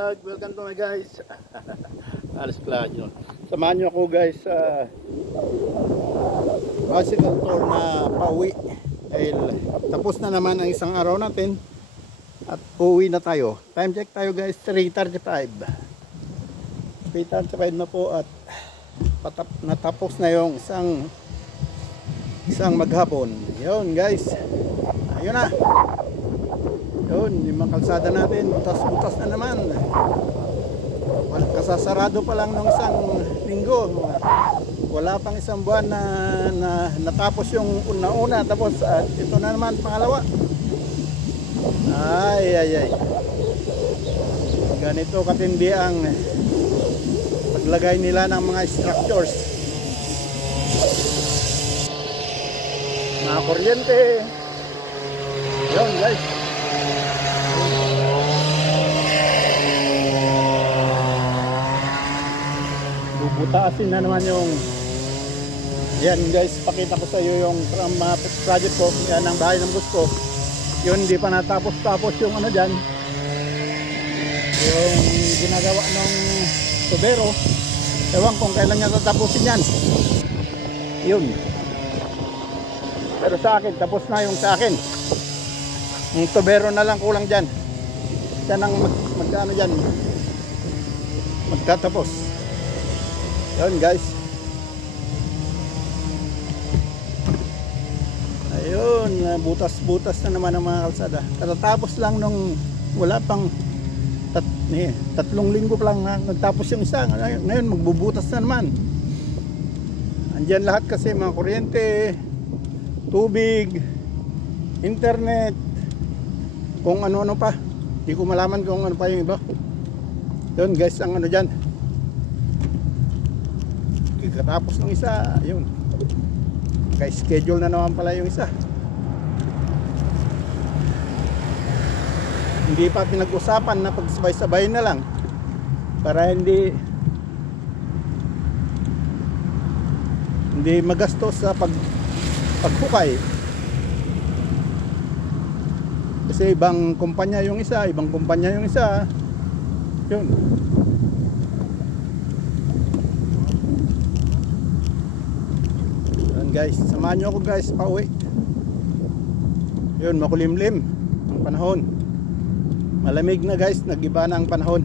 vlog. Welcome to my guys. Alas Claude yun. Samahan nyo ako guys sa bicycle tour na pauwi. Dahil tapos na naman ang isang araw natin. At uuwi na tayo. Time check tayo guys, 3:35. 3:35 na po at natapos na yung isang maghapon. Yun guys. Ayun na. Yun, yung mga kalsada natin, butas-butas na naman. Kasasarado pa lang ng isang linggo. Wala pang isang buwan na natapos yung una-una. Tapos ito na naman, pangalawa. Ay. Ganito katindi ang paglagay nila ng mga structures. Mga kuryente. Yun guys. Bubutaasin na naman yung yan guys, pakita ko sa iyo yung mga project ko, yan ang bahay ng bus ko. Yun, hindi pa natapos-tapos yung ano dyan, yung ginagawa ng tubero. Ewan kung kailan niya tatapusin yan. Yun, pero sa akin, tapos na yung sa akin. Yung tubero na lang kulang dyan. Yan ang magkano dyan, magtatapos. Yun guys. Ayun, butas-butas na naman ang mga kalsada. Tatapos lang nung wala pang 3 linggo pa lang nagtapos yung isa. Ngayon magbubutas na naman. Andiyan lahat kasi mga kuryente, tubig, internet, kung ano-ano pa. Hindi ko malaman kung ano pa yung iba. Yun guys, ang ano dyan. Katapos ng isa, yun. Kaya schedule na naman pala yung isa. Hindi pa pinag-usapan na pagsabay-sabay na lang para hindi magastos sa paghukay. Kasi ibang kumpanya yung isa, yun. Guys, samahan nyo ako guys, pauwi. Yun, makulimlim ang panahon. Malamig na guys, nag-iba na ang panahon.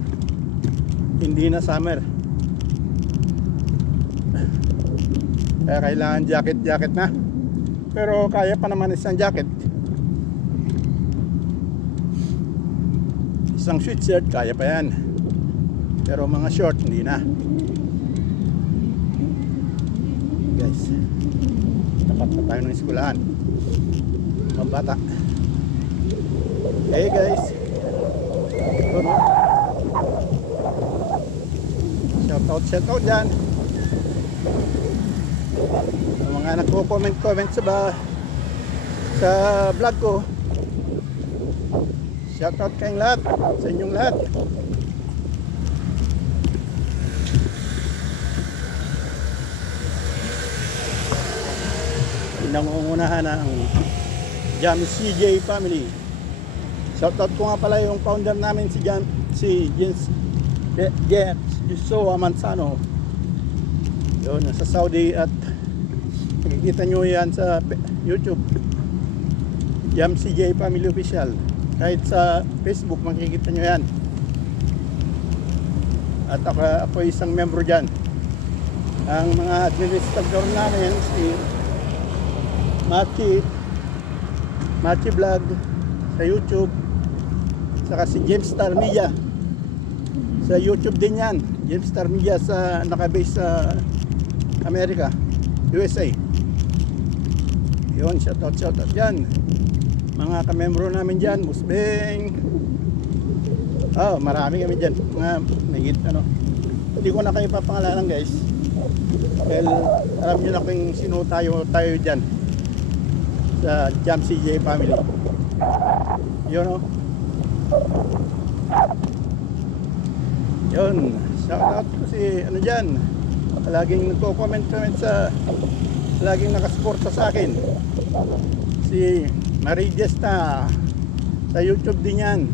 Hindi na summer. Kaya kailangan jacket na. Pero kaya pa naman isang jacket. Isang sweatshirt, kaya pa yan. Pero mga short, hindi na. Guys, tapat na tayo ng eskwelahan, mga bata. Hey guys, shout out dyan sa mga nagko-comment sa vlog ko. Shout out kayong lahat, sa inyong lahat. Nangungunahan ng Jam CJ family. Shoutout ko nga pala yung founder namin si James Yuso Amansano. Yun, nasa Saudi at makikita nyo yan sa YouTube. Jam CJ Family Official. Kahit sa Facebook makikita nyo yan. At ako isang membro dyan. Ang mga administrator namin si Machi Vlog sa YouTube, saka si James Star Media sa YouTube din yan. James Star Media sa nakabase sa America, USA. Yun, shoutout yan. Mga kamembro namin dyan, Musbeng. Marami kami dyan. Mga nagit hindi ko na kayo papangalanan guys. Well, alam nyo na kung sino tayo dyan sa Jam CJ family. Yun yun, shout out ko si dyan, laging nagko-comment laging nakasuporta sa akin, si Marie Gesta sa YouTube din yan.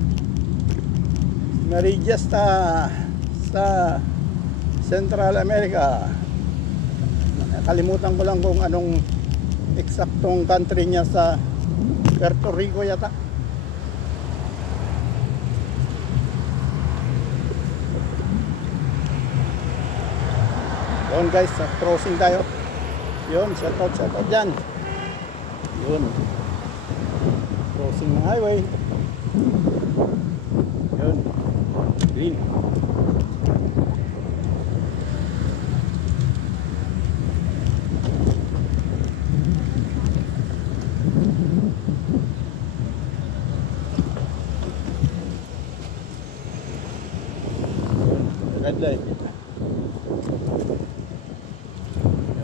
Marigyas sa Central America. Nakalimutan ko lang kung anong eksaktong country niya, sa Puerto Rico yata. Yun guys, crossing tayo. Yun, shout out dyan. Yun, crossing ng highway. Yun, green. Red light.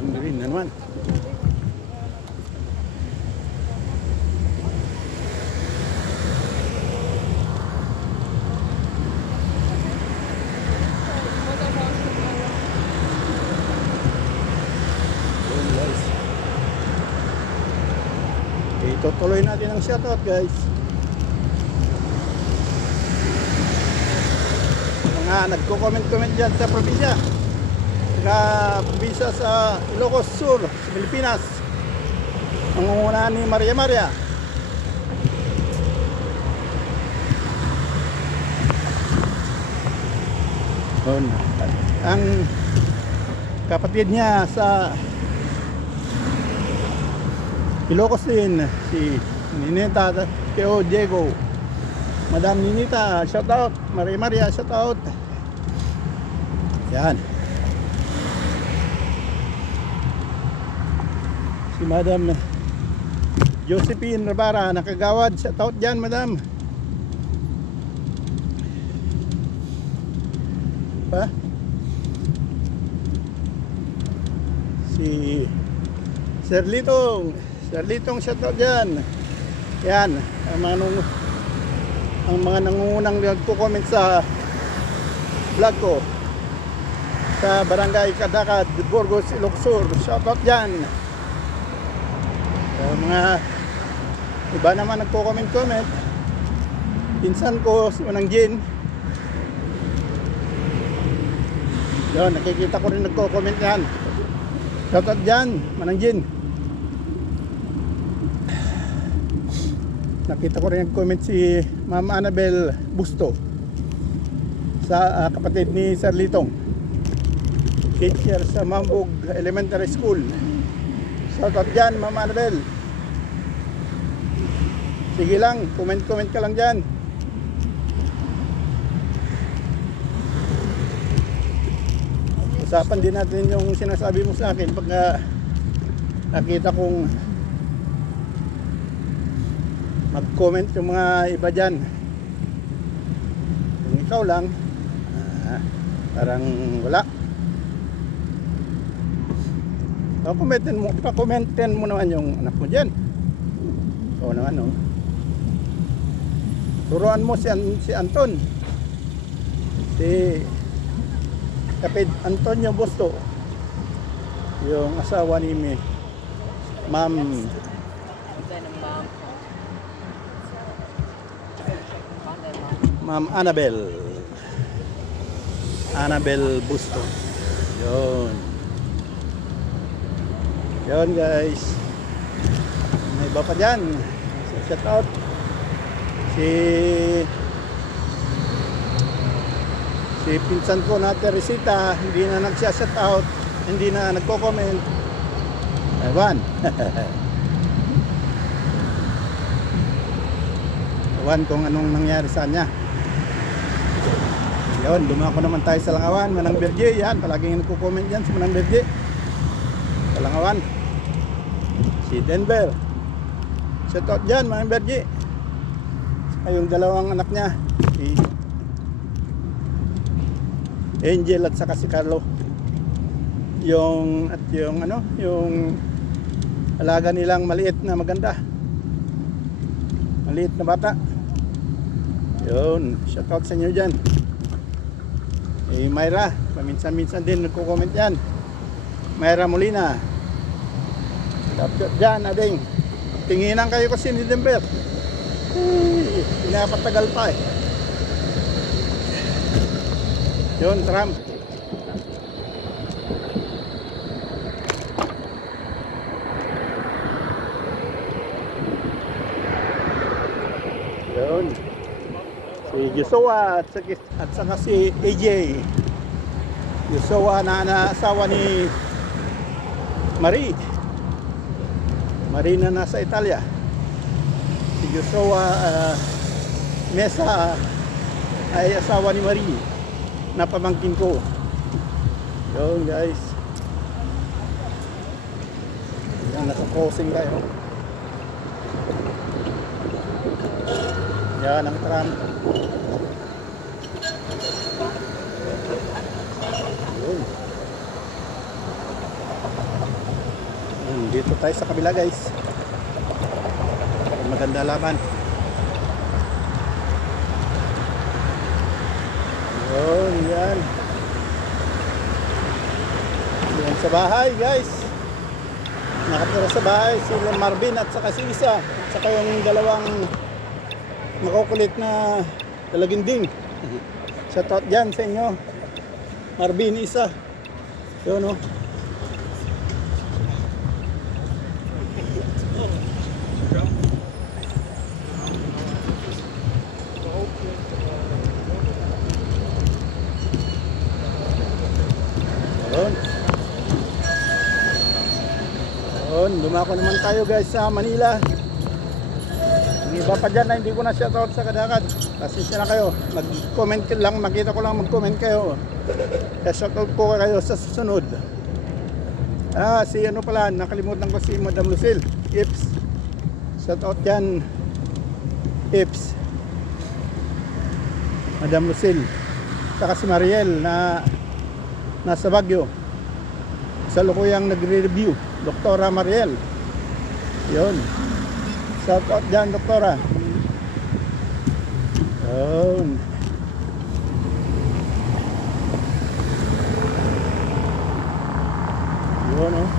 Yung green na naman. Yun guys. Itutuloy natin ang shoutout guys. Mga nagko-comment dyan sa probinsya, probinsya sa Ilocos Sur, sa Pilipinas, mangunguna ni Maria. Ang kapatid niya sa Ilocos din, si Ninita Teo Diego. Madam Ninita, shout out. Maria, shout out. Yan. Si Madam Josephine Rabara, nakagawad, shout out dyan, Madam. Pa? Si Sir Litong, shout out dyan. Yan, ang mga nangungunang nagko-comment sa vlog ko sa Barangay Kadakad, Burgos, Ilocos Sur, shoutout dyan. Mga iba naman nagko-comment, pinsan ko si Manang Jin, yun, nakikita ko rin nagko-comment yan, shoutout dyan, Manang Jin. Nakita ko rin nag-comment si Ma'am Annabel Busto sa kapatid ni Sir Litong, teacher sa Mambog Elementary School. Shoutout dyan, Ma'am Annabel. Sige lang, comment ka lang dyan. Usapan din natin yung sinasabi mo sa akin pag nakita kong mag-comment yung mga iba dyan. Kung ikaw lang, parang wala. Pa-commentin mo naman yung anak mo dyan. Ikaw naman, no? Turuan mo si Anton, si Kapid Antonio Busto, yung asawa ni Ma'am Annabel Busto. Yun guys, may iba pa dyan. Shout out si pinsan ko na Teresita, hindi na nagsya-shout out, hindi na nagko-comment. Ewan. Ewan kung anong nangyari sa kanya. Yun, dumako naman tayo sa Langawan, Manang Berge. Yan, palaging nagko-comment yan si Manang Berge sa Langawan. Si Denver, shout out dyan, Manang Berge. Saka yung dalawang anak niya, si Angel at saka si Carlo. Yung alaga nilang maliit na maganda, maliit na bata. Yun, shout out sa inyo dyan. Myra, paminsan-minsan din nagko-comment yan. Myra Molina, shout out dyan, ading. Tinginan kayo kasi ni Denver. Pinapatagal pa Yun, tram. Yun. Si Joshua at saka si AJ. Joshua na asawa ni Marie. Marie na nasa Italia. Si Joshua Mesa ay asawa ni Marie na pamangkin ko. Yun guys. Yan, naka-crossing tayo. Yan ang tram. Yun. Dito tayo sa kabila guys. Maganda laban. Yun, yan. Yan sa bahay guys. Nakatira sa bahay si Marvin at saka si Isa. At saka yung dalawang makukulit na dalaginding. Shoutout dyan sa inyo. Marvin, Isa. Yun o. Dumako naman tayo guys sa Manila. Yung iba pa dyan na hindi ko na shoutout sa kadakad. Pasensya na kayo. Mag-comment lang, makita ko lang mag-comment kayo. Kaya shoutout ko kayo sa susunod. Si ano pala, nakalimutan ko si Madam Lucille Ips. Shoutout dyan Ips, Madam Lucille. Saka si Mariel na nasa Baguio. Sa lukuyang nagre-review, Doktora Mariel. Yun. Shout out dyan, Doktora. Yun. Yun, oh.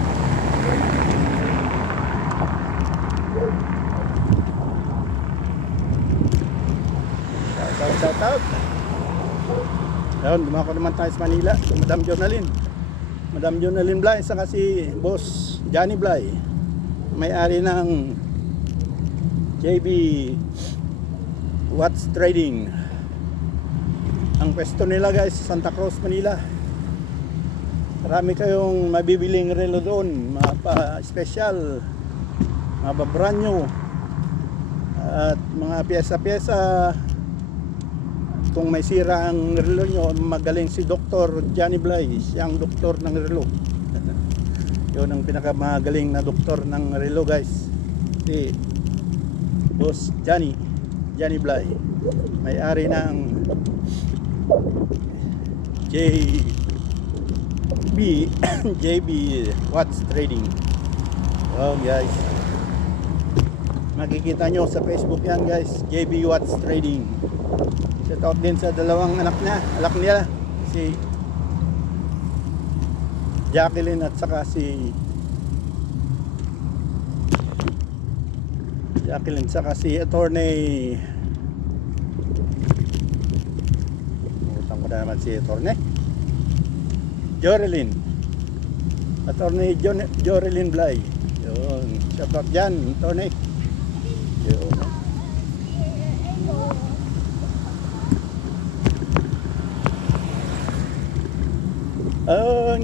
Shout out. Yun, dumako naman tayo sa Manila. So, Madam Jonalyn Blay, saka si Boss Johnny Blay, may-ari ng JB Watts Trading. Ang pwesto nila guys, Santa Cruz, Manila. Marami kayong mabibiling relo doon, mapa-special, mapa-brand at mga pyesa-pyesa. Kung may sira ang relo nyo, magaling si Dr. Johnny Blay, siyang doktor ng relo. Yun ang pinakamagaling na doktor ng relo guys, si Boss Johnny Blay, may-ari ng JB Watts Trading. Oh guys, makikita nyo sa Facebook yan guys, JB Watts Trading. Shout out din sa dalawang anak niya, si Jacqueline at saka si attorney. Utang ko na naman si attorney Jorelyn. Attorney Jorelyn Blay. Yun. Shout out dyan, attorney. Yun.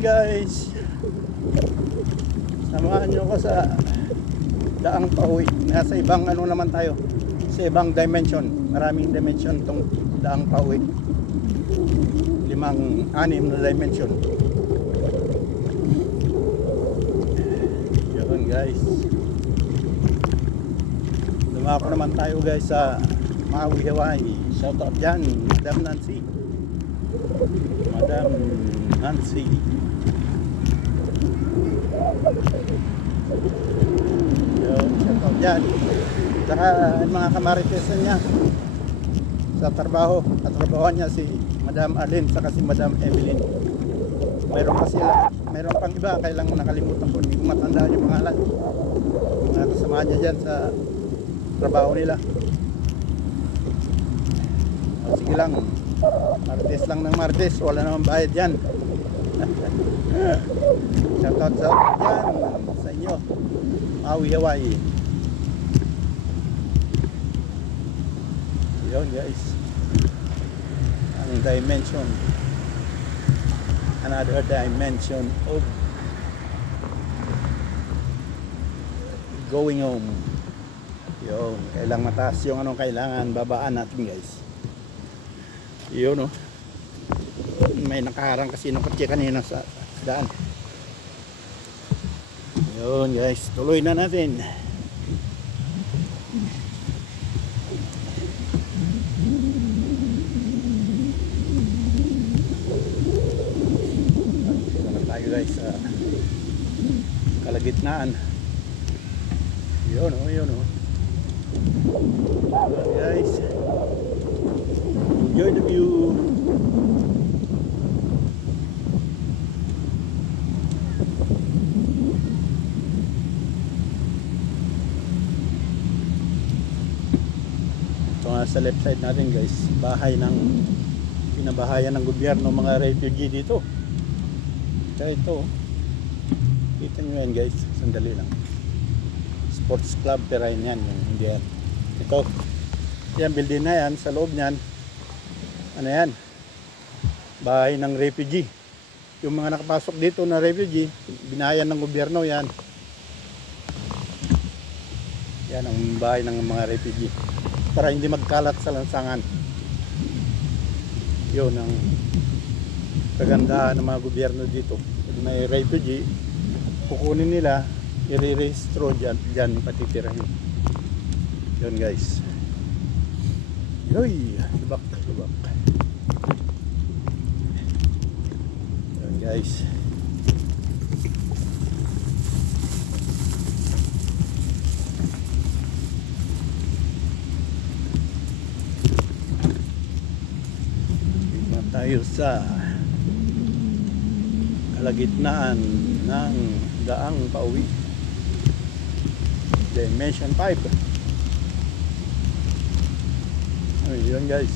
Guys, samahan nyo ko sa daang pauwi. Nasa ibang ano naman tayo, sa ibang dimension. Maraming dimension tong daang pauwi. 5, 6 na dimension. Yun guys, dumako naman tayo guys sa Maui, Hawaii. Shout out dyan, Madam Nancy. Yun, shout out dyan. Saka mga kamaritesan niya sa trabaho. Katrabahoan niya si Madam Arlene saka si Madam Evelyn. Meron pang iba, kailang nakalimutan ko, hindi ko matandaan yung pangalan. Mga kasama niya dyan sa trabaho nila. Sige lang, Martes lang ng Martes, wala namang bayad yan. Shoutout sa dyan sa inyo, Maui, Hawaii. Yun guys, ang dimension, another dimension of going home. Yun, kailang mataas yung anong kailangan babaan natin guys. Yun, oh. May nakaharang kasi ng kotse kanina sa daan. Yun guys, tuloy na natin. Dito na tayo guys sa kalagitnaan. Yun, oh, yun, oh. Yun guys, enjoy the view. Sa left side natin guys, bahay ng pinabahayan ng gobyerno, mga refugee dito. Kaya ito, kita nyo yan guys, sandali lang. Sports club terrain yan, yung hindi yan. Ito, yan building na yan, sa loob nyan, ano yan, bahay ng refugee. Yung mga nakapasok dito na refugee, binahayan ng gobyerno yan. Yan ang bahay ng mga refugee, para hindi magkalat sa lansangan. Yun ang kagandahan ng mga gobyerno dito. Pag may refugee, kukunin nila, i-re-rehistro dyan patitirahin. Yun guys. Yoy, lubak. Yun guys. Tayo sa kalagitnaan ng daang pauwi, Dimension 5. Ayun guys,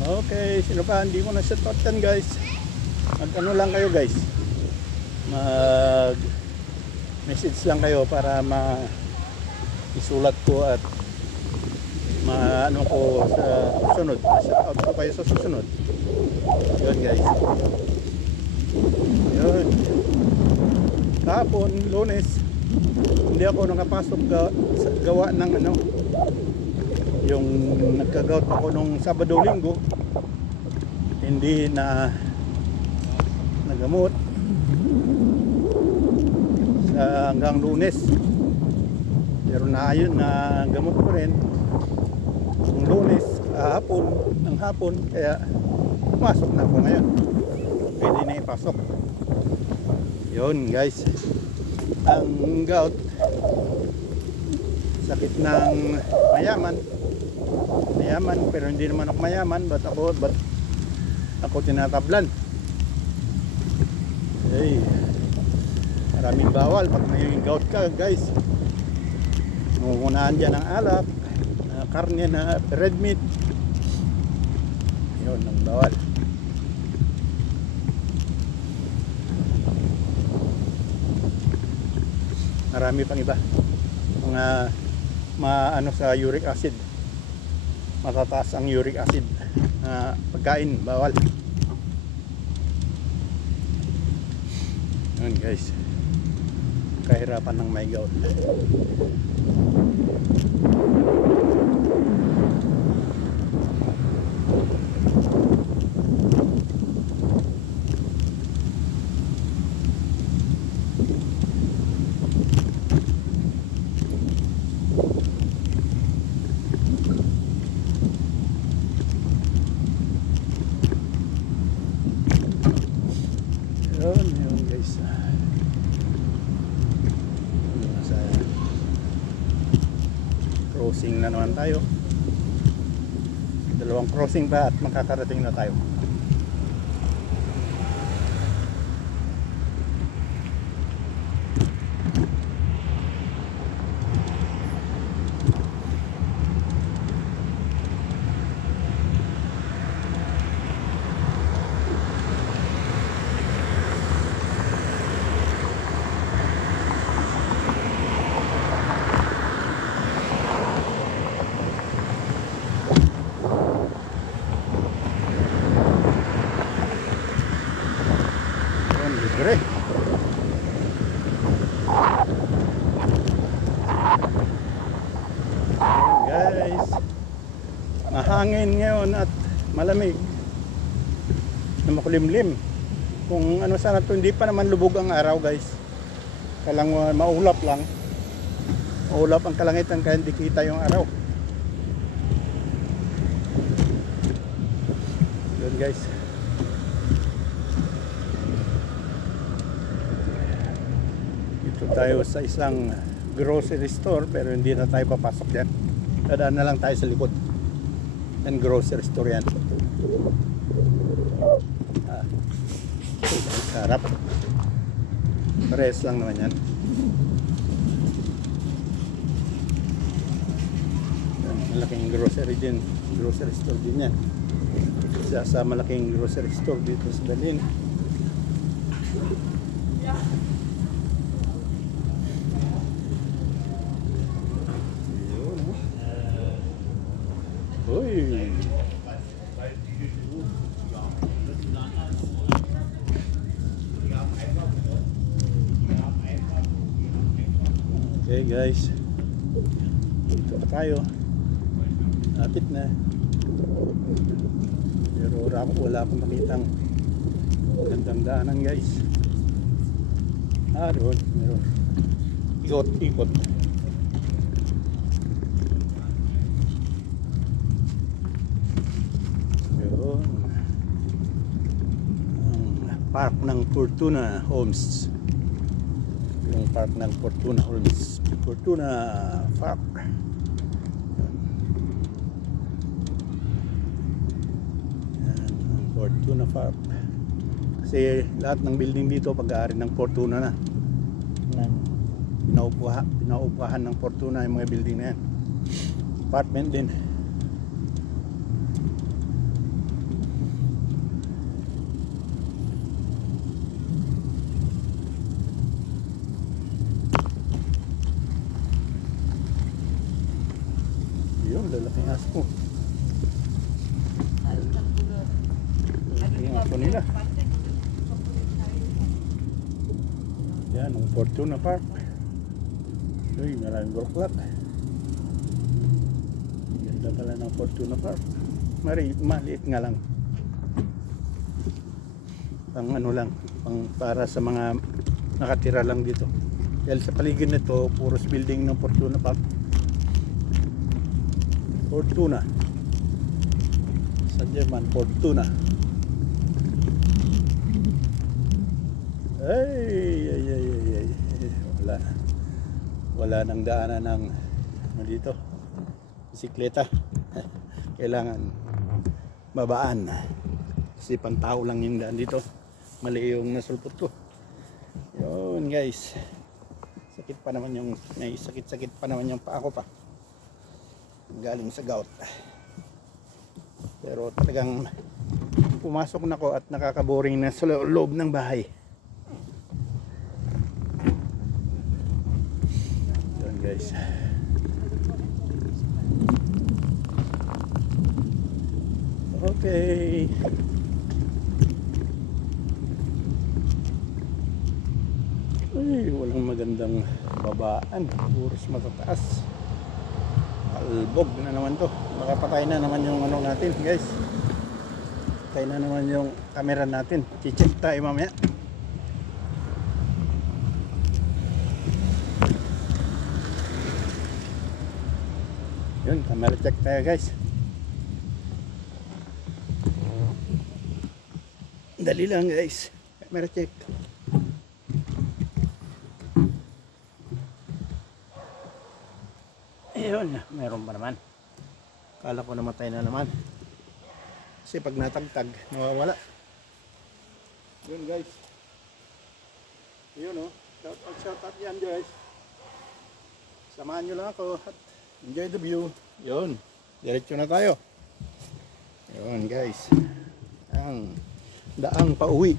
okay, sino pa hindi mo na shoutout guys, mag ano lang kayo guys, mag message lang kayo para isulat ko at maano ko sa susunod, shoutout ko kayo sa susunod. Yun guys, yun. Kahapon, Lunes, hindi ako nakapasok sa gawa ng ano, yung nagkagaot ako nung Sabado Linggo, hindi na nagamot sa hanggang Lunes. Pero naayun na gamot ko rin ng Lunes ng hapon, kaya pumasok na ako ngayon. Pwede na ipasok. Yun guys, ang gout, sakit ng mayaman pero hindi naman ako mayaman. Ba't ako tinatablan? Hey, maraming bawal pag may gout ka guys. Ngunahan dyan ang alak, karne na red meat. Yun ang bawal. Marami pang iba, mga maano sa uric acid, matataas ang uric acid na pagkain, bawal. Yun guys, kahirapan ng may gout. Yun guys, nasa crossing na naman tayo. Dalawang crossing pa at makakarating na tayo. guys. Mahangin ngayon at malamig. Na makulimlim. Kung ano sana to, hindi pa naman lubog ang araw guys. Kalang maulap lang. Maulap ang kalangitan kaya hindi kita yung araw. Yun guys. Dito tayo sa isang grocery store pero hindi na tayo papasok dyan. Dadaan na lang tayo sa likod. Yan grocery store yan. Sarap. Pares lang naman yan. Malaking grocery din. Grocery store din yan. Isa sa malaking grocery store dito sa Berlin. Uy. Okay guys, dito na tayo. Lapit na. Pero wala akong makitang magandang daanan guys. Doon meron. Ikot. Yun. Ang park ng Fortuna Homes. Yung park ng Fortuna Homes. Fortuna Park. Yan, ang Fortuna Park. Kasi lahat ng building dito pag-aari ng Fortuna na. Pinaupuhan ng Fortuna yung mga building na yan. Apartment din. Yun, lalaking aso. Lalaking aso nila. Yan, ang Fortuna Park. Uy, maraming bulaklak. Ganda pala ng Fortuna Park. Maliit nga lang. Pang ano lang, pang para sa mga nakatira lang dito. Dahil sa paligid nito, puros building ng Fortuna Park. Fortuna. Sa German, Fortuna. Ay. Wala nang daanan ng dito. Bisikleta. Kailangan babaan. Kasi pantao lang yung daan dito. Mali yung nasulpot ko. Yun guys. Sakit pa naman yung sakit pa naman yung paa ko pa. Galing sa gout. Pero talagang pumasok na ko at nakakaboring na sa loob ng bahay. Yan guys. Okay. Ay, walang magandang babaan. Puros matataas. Albog na naman to. Baka patay na naman yung ano natin guys. Patay na naman yung camera natin. Check tayo mamaya. Yun, camera check tayo guys. Dali lang guys. Camera check. Ayun, meron pa naman. Kala ko namatay na naman. Kasi pag natagtag, nawawala. Yun guys. Yun shout out yan guys. Samahan nyo lang ako at enjoy the view. Yun, diretso na tayo. Yun guys. Ang daang pauwi.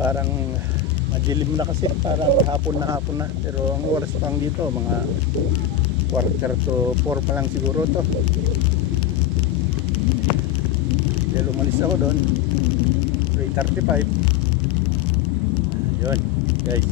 Parang madilim na kasi, parang hapon na, pero ang oras pang dito mga 3:45 pa lang siguro to. Kaya umalis ako doon 3:35. Yun guys,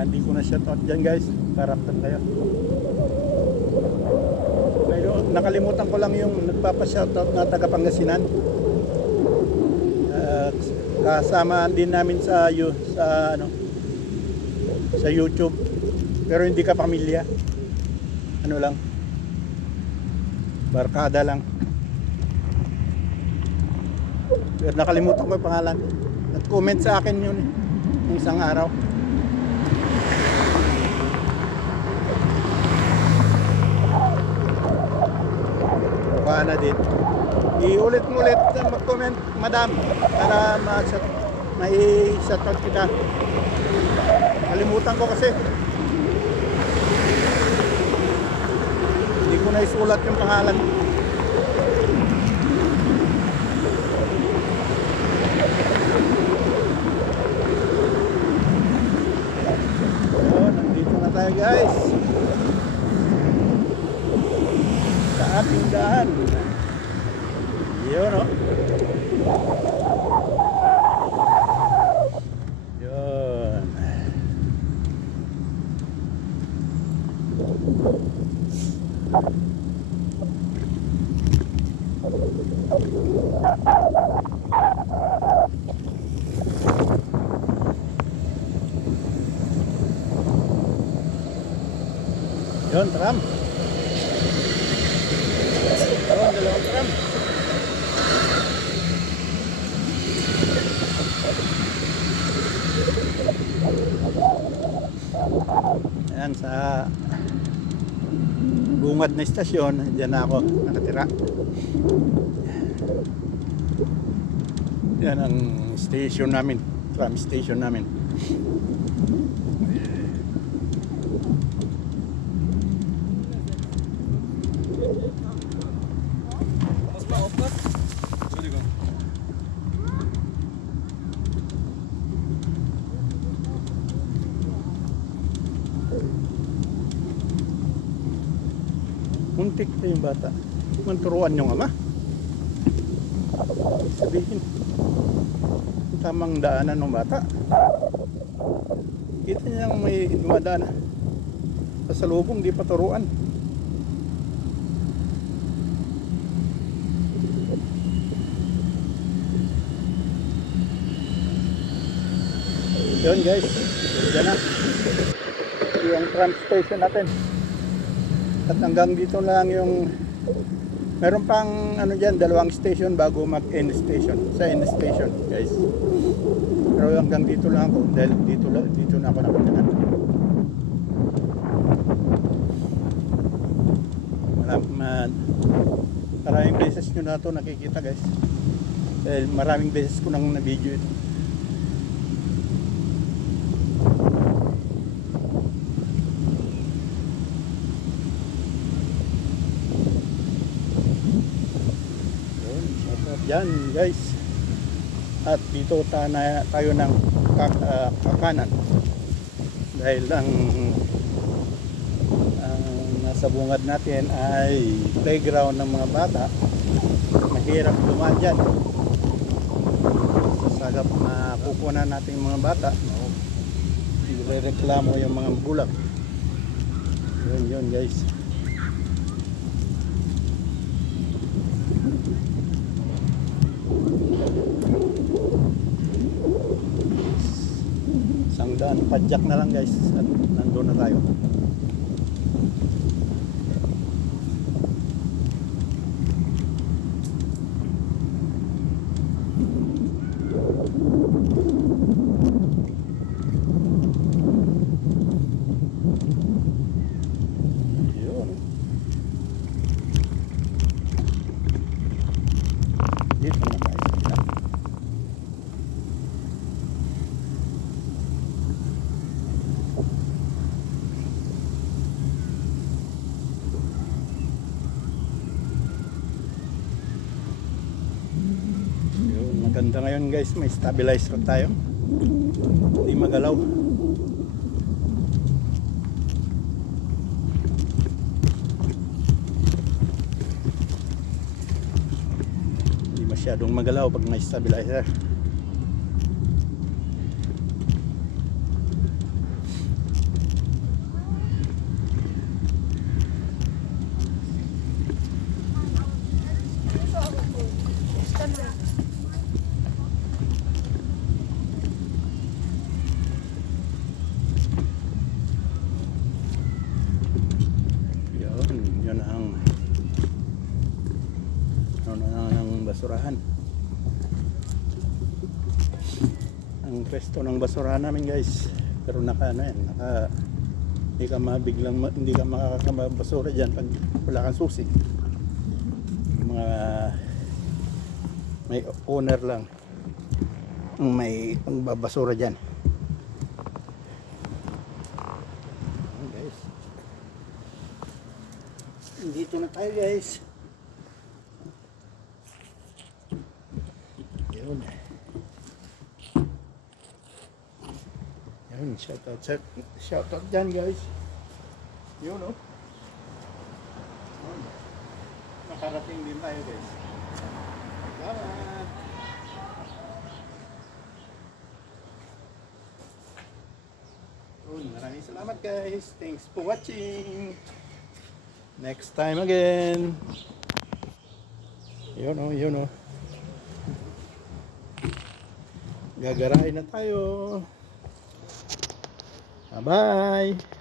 Hindi ko na shoutout dyan guys. Karakter kayo. Pero nakalimutan ko lang yung nagpapa-shoutout na taga Pangasinan. Kasama din namin sa sa YouTube. Pero hindi ka pamilya. Ano lang. Barkada lang. Pero nakalimutan ko yung pangalan. Nag-comment sa akin yun ng isang araw. Mukha na din. Iulit-ulit mag-comment, madam, para ma-shoutout kita. Kalimutan ko kasi. Hindi ko na isulat yung pangalan. Nandito na tayo guys. Sa ating daan. Yun o. Yun. Yun, tram. Yun, dalawang tram. Ayan, sa bungad na istasyon, diyan na ako nakatira. Yan ang station namin, tram station namin. Muntik na yung bata. Manturuan yung ama. Sabihin, yung tamang daanan ng bata. Kita niya may dumadaan. Sa lubong, di paturuan. Yun guys, yan na yung tram station natin. At hanggang dito lang yung meron pang ano dyan, dalawang station bago mag end station, sa end station guys. Pero hanggang dito lang ako dahil dito na ako nakatira. Maraming beses nyo na ito nakikita guys, dahil maraming beses ko nang na-video ito. Yan guys, at dito tayo ng kakanan dahil ang nasa bungad natin ay playground ng mga bata. Mahirap dumaan dyan, sasagap na kukunan natin yung mga bata, reklamo yung mga bulak. Yun guys. Isang daan padyak na lang guys at nandun na tayo. Yun. Dito na tayo. Maganda ngayon guys, may stabilizer tayo, hindi magalaw. Hindi masyadong magalaw pag may stabilizer. basurahan. Ang pwesto ng basurahan namin guys, pero naka ano yan, naka hindi ka makakabasura dyan pag wala kang susi. Yung mga may owner lang ang may babasura dyan. Ayan, guys, dito na tayo guys. Yun. Yun, shoutout dyan guys. Yun oh. Yun. Nakarating din tayo guys. Salamat. Yun, maraming salamat guys. Thanks for watching. Next time again. Yun oh, yun oh. Gagarahin na tayo. Bye-bye.